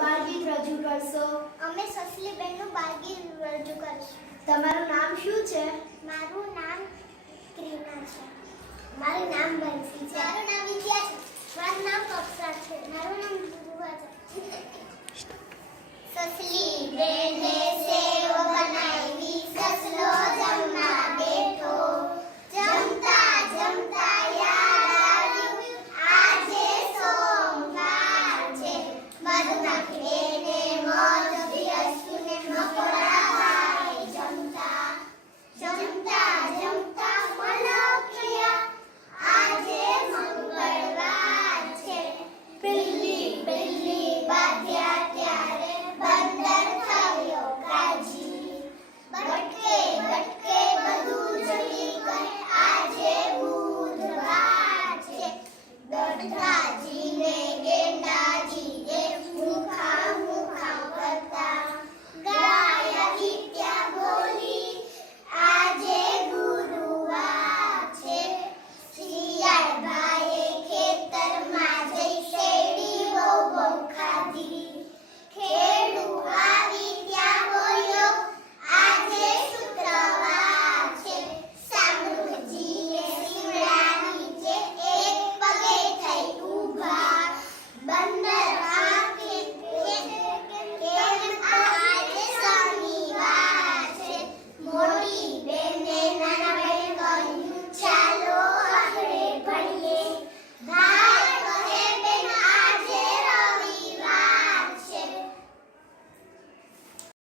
બાળગીત રજૂ કરશો? અમે સસલીબેનનું બાળગીત રજૂ કરીશું. તમારું નામ શું છે? મારું નામ ક્રીના છે. મારું નામ બંસી છે. મારું નામ વિદ્યા છે. મારું નામ કક્ષા છે. મારું નામ ધ્રુવા છે. સસલીબેને સેવ બનાવી, સસલો જમવા બેઠો. જમતા જમતા યાદ આવ્યું, આજે સોમવાર છે. મધ નાખીને